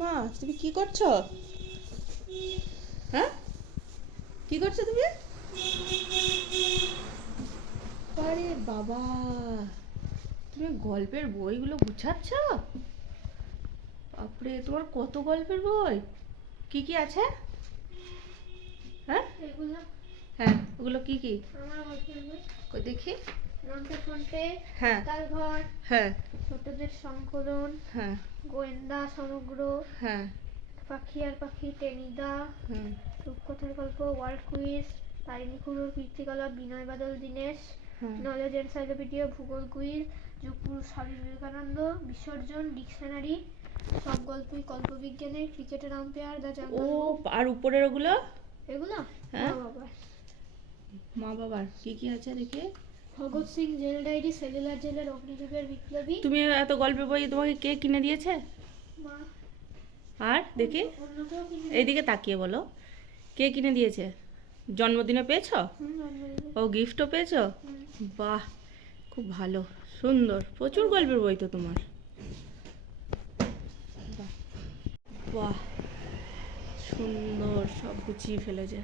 মা, তুমি কি করছো? হ্যাঁ, কি করছো তুমি? আরে বাবা, তুমি গল্পের বইগুলো গুছাচ্ছ? বাপরে, তোমার কত গল্পের বই? কি কি আছে? হ্যাঁ, এগুলো হ্যাঁ, ওগুলো কি কি? আমার গল্পের বই। কই দেখি। নন্টে ফন্টে, হ্যাঁ, তাল ঘর, হ্যাঁ, ছোটদের সংকলন, হ্যাঁ, গোয়েন্দা সমগ্র, হ্যাঁ, পাখি আর পাখি, টেনিদা, হুম, রূপকথার গল্প, ওয়ার্ল্ড কুইজ, তারিণী খুড়োর কীর্তিকলাপ, বিনয় বাদল দীনেশ, হ্যাঁ। নলেজ এনসাইক্লোপিডিয়া, ভূগোল কুইজ, যুগপুরুষ স্বামী বিবেকানন্দ, বিসর্জন, ডিকশনারি, সব গল্পই কল্পবিজ্ঞানের, ক্রিকেটের আম্পায়ার, দ্য ও, জাঙ্গল বুক। আর উপরের ওগুলো? এগুলো হ্যাঁ, মা বাবার। মা বাবার কি কি আছে দেখি। Bhagat Singh jail diary, cellular জেলের অগ্নিযুগের বিপ্লবী। তুমি এত গল্পের বই তোমাকে কে কিনে দিয়েছে? মা। আর দেখি, অন্য কেউ কিনে এইদিকে তাকিয়ে বলো, কে কিনে দিয়েছে? জন্মদিনে পেয়েছো? জন্মদিনে। ও, গিফটও পেয়েছো? বাহ, খুব ভালো, সুন্দর, প্রচুর গল্পের বই তো তোমার। বাহ, বাহ, সুন্দর, সব গুছিয়ে ফেলেছে।